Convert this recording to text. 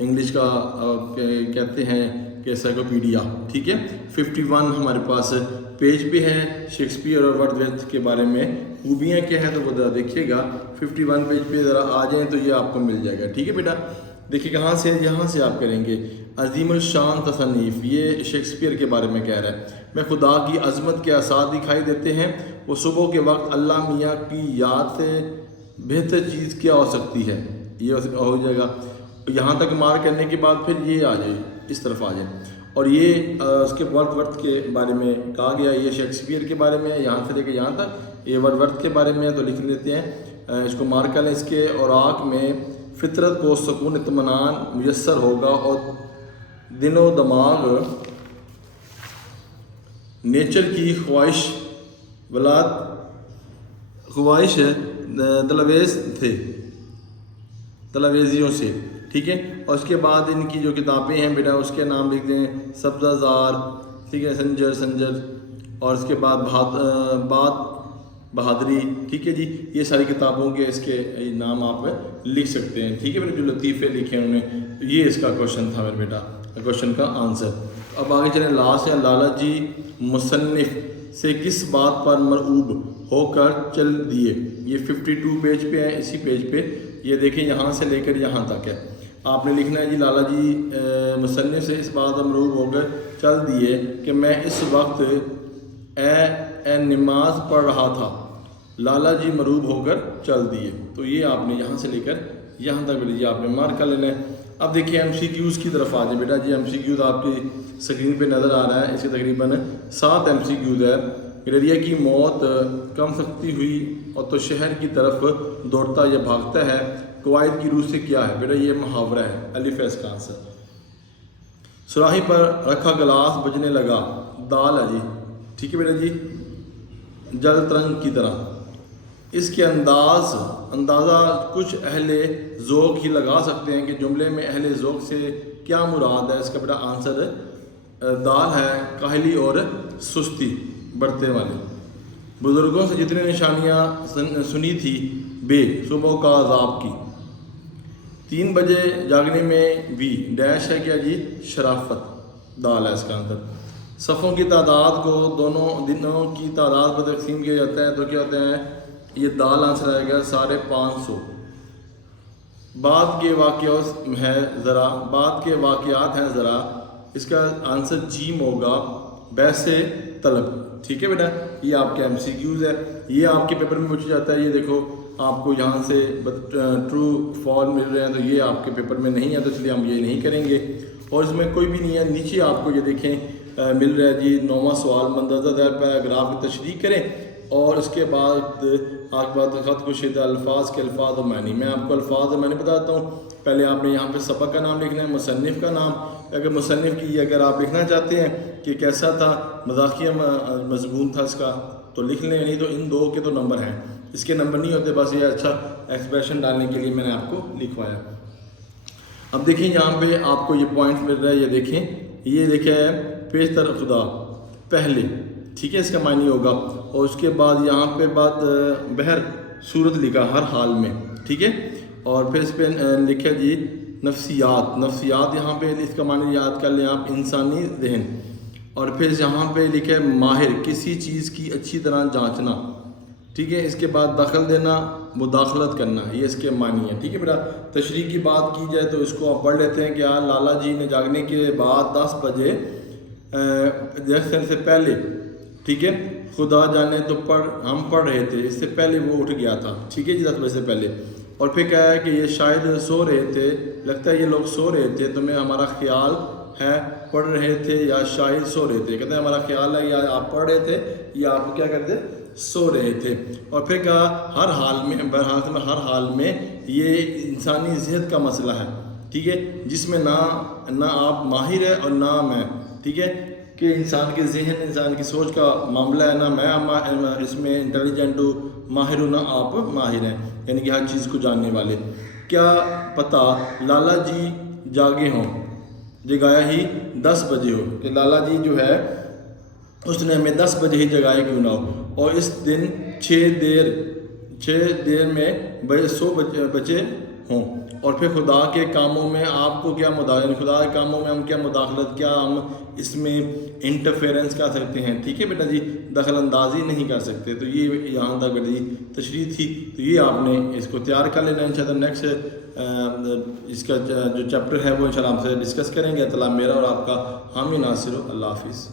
English کا کہتے ہیں کہ انسائکلوپیڈیا، ٹھیک ہے۔ 51 ہمارے پاس پیج پہ ہے شیکسپیئر اور ورڈزورتھ کے بارے میں خوبیاں کیا ہیں، تو وہ ذرا دیکھیے گا 51 پیج پہ ذرا آ جائیں تو یہ آپ کو مل جائے گا، ٹھیک ہے بیٹا۔ دیکھیے کہاں سے، یہاں سے آپ کریں گے عظیم الشان تصنیف، یہ شیکسپیئر کے بارے میں کہہ رہا ہے، میں خدا کی عظمت کے آثار دکھائی دیتے ہیں، وہ صبح کے وقت اللہ میاں کی یاد سے بہتر چیز کیا ہو سکتی ہے، یہ ہو جائے گا۔ یہاں تک مار کرنے کے بعد پھر یہ آ جائے، اس طرف آ جائے، اور یہ اس کے ورڈزورتھ کے بارے میں کہا گیا، یہ شیکسپیئر کے بارے میں یہاں سے لے کے یہاں تک، یہ ورڈزورتھ کے بارے میں ہے تو لکھ لیتے ہیں، اس کو مار کر لیں۔ اس کے اوراق میں فطرت کو سکون اطمینان میسر ہوگا اور دل و دماغ نیچر کی خواہش تلویزیوں سے، ٹھیک ہے۔ اور اس کے بعد ان کی جو کتابیں ہیں بیٹا اس کے نام لکھ دیں، سبزہ زار، ٹھیک ہے، سنجر، اور اس کے بعد بات بہادری، ٹھیک ہے جی، یہ ساری کتابوں کے اس کے نام آپ لکھ سکتے ہیں، ٹھیک ہے بیٹا، جو لطیفے لکھے ہیں انہوں نے، یہ اس کا کوشچن تھا میرے بیٹا، کوشچن کا آنسر۔ اب آگے چلیں، لاس ہے، لالا جی مصنف سے کس بات پر مرعوب ہو کر چل دیے، یہ 52 پیج پہ ہے، اسی پیج پہ یہ دیکھیں، یہاں سے لے کر یہاں تک ہے، آپ نے لکھنا ہے جی لالا جی مصنف سے اس بات پر مرعوب ہو کر چل دیے کہ میں اس وقت اے نماز پڑھ رہا تھا، لالا جی مرعوب ہو کر چل دیے، تو یہ آپ نے یہاں سے لے کر یہاں تک لیجیے، آپ نے مارک کر لینا ہے۔ اب دیکھیے ایم سی کیوز کی طرف آ جائیں بیٹا جی، ایم سی کیوز آپ کی اسکرین پہ نظر آ رہا ہے، اس کے تقریباً 7 ایم سی کیوز ہے۔ گلیریا کی موت کم سکتی ہوئی اور تو شہر کی طرف دوڑتا یا بھاگتا ہے، قواعد کی روح سے کیا ہے بیٹا، یہ محاورہ ہے، الف ہے اس کا آنسر۔ سراہی پر رکھا گلاس بجنے لگا، دال ہے جی، ٹھیک ہے بیٹا جی، جل ترنگ کی طرح، اس کے اندازہ کچھ اہل ذوق ہی لگا سکتے ہیں کہ جملے میں اہل ذوق سے کیا مراد ہے، اس کا بیٹا آنسر دال ہے، کاہلی اور سستی برتنے والی۔ بزرگوں سے جتنے نشانیاں سنی تھی بے صبح کا عذاب کی، 3 بجے جاگنے میں بھی ڈیش ہے کیا جی، شرافت، دال ہے اس کا آنسر۔ صفوں کی تعداد کو دونوں دنوں کی تعداد پر تقسیم کیا جاتا ہے تو کیا ہوتا ہے، یہ دال آنسر آئے گا 550۔ بعد کے واقعات ہیں ذرا، اس کا آنسر جیم ہوگا، بیسے طلب، ٹھیک ہے بیٹا، یہ آپ کے ایم سی کیوز ہے، یہ آپ کے پیپر میں پوچھا جاتا ہے۔ یہ دیکھو آپ کو یہاں سے ٹرو فال مل رہے ہیں، تو یہ آپ کے پیپر میں نہیں ہے، تو اس لیے ہم یہ نہیں کریں گے، اور اس میں کوئی بھی نہیں ہے۔ نیچے آپ کو یہ دیکھیں مل رہا ہے جی 9واں سوال، مندرجہ ذیل پیراگراف کی تشریح کریں، اور اس کے بعد آپ کے بعد خط کشیدہ الفاظ کے الفاظ و معنی، میں آپ کو الفاظ و معنی بتاتا ہوں۔ پہلے آپ نے یہاں پہ سبق کا نام لکھنا ہے، مصنف کا نام، اگر مصنف کی اگر آپ لکھنا چاہتے ہیں کہ کیسا تھا، مزاحیہ مضمون تھا اس کا، تو لکھ لیں، نہیں تو ان 2 کے تو نمبر ہیں، اس کے نمبر نہیں ہوتے، بس یہ اچھا ایکسپریشن ڈالنے کے لیے میں نے آپ کو لکھوایا۔ اب دیکھیں یہاں پہ آپ کو یہ پوائنٹ مل رہا ہے، یہ دیکھیں پیشتر خدا پہلے، ٹھیک ہے، اس کا معنی ہوگا، اور اس کے بعد یہاں پہ بعد بہر صورت لکھا ہر حال میں، ٹھیک ہے، اور پھر اس پہ لکھا جی نفسیات، یہاں پہ اس کا معنی یاد کر لیں آپ، انسانی ذہن، اور پھر یہاں پہ لکھا ہے ماہر، کسی چیز کی اچھی طرح جانچنا، ٹھیک ہے، اس کے بعد دخل دینا، مداخلت کرنا، یہ اس کے معنی ہے، ٹھیک ہے بیٹا۔ تشریح کی بات کی جائے تو اس کو آپ پڑھ لیتے ہیں کہ لالا جی نے جاگنے کے بعد 10 بجے سے پہلے، ٹھیک ہے، خدا جانے تو ہم پڑھ رہے تھے، اس سے پہلے وہ اٹھ گیا تھا، ٹھیک ہے جی، 10 بجے سے پہلے، اور پھر کہا ہے کہ یہ شاید سو رہے تھے، لگتا ہے یہ لوگ سو رہے تھے، تمہیں ہمارا خیال ہے پڑھ رہے تھے یا شاید سو رہے تھے، کہتے ہیں ہمارا خیال ہے یا آپ پڑھ رہے تھے یا آپ کیا کرتے سو رہے تھے، اور پھر کہا ہر حال میں یہ انسانی ذہن کا مسئلہ ہے، ٹھیک ہے، جس میں نہ آپ ماہر ہے اور نہ میں، ٹھیک ہے، کہ انسان کے ذہن، انسان کی سوچ کا معاملہ ہے، نہ میں اس میں انٹیلیجنٹ ہوں، ماہر ہوں، نہ آپ ماہر ہیں، یعنی کہ ہر چیز کو جاننے والے۔ کیا پتہ لالا جی جاگے ہوں، جگایا ہی 10 بجے ہو، کہ لالا جی جو ہے اس نے ہمیں 10 بجے ہی جگائے کیوں نہ ہو، اور اس دن 6 دیر میں 100 بچے ہوں، اور پھر خدا کے کاموں میں آپ کو کیا خدا کے کاموں میں ہم کیا مداخلت، کیا ہم اس میں انٹرفیرنس کر سکتے ہیں، ٹھیک ہے بیٹا جی، دخل اندازی نہیں کر سکتے. تو یہ یہاں تک جی تشریح تھی. تو یہ آپ نے اس کو تیار کر لینا. انشاءاللہ نیکسٹ اس کا جو چیپٹر ہے وہ انشاءاللہ ہم سے ڈسکس کریں گے. اطلاع میرا اور آپ کا حامی ناصر. اللہ حافظ.